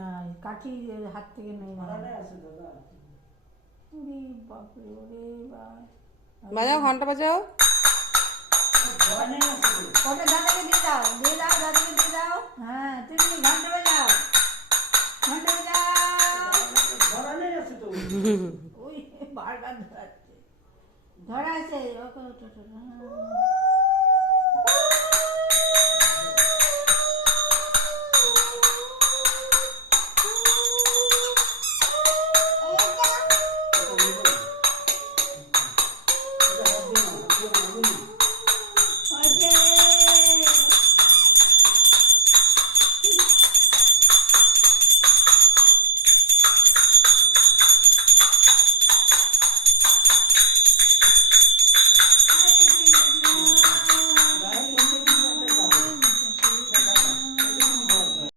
না, কাঠি হাত থেকে নেই না। ওরে বাপরে, ওরে বাপ। বাজাও, ঘন্টা বাজাও। ওটা দাদাকে দিয়ে দাও, দিয়ে দাও, দাদাকে দিয়ে দাও। হ্যাঁ, তুমি ঘন্টা বাজাও, ঘন্টা বাজাও। ওই বারবার ধরাচ্ছে, ধরা আছে। ওকে, ওটা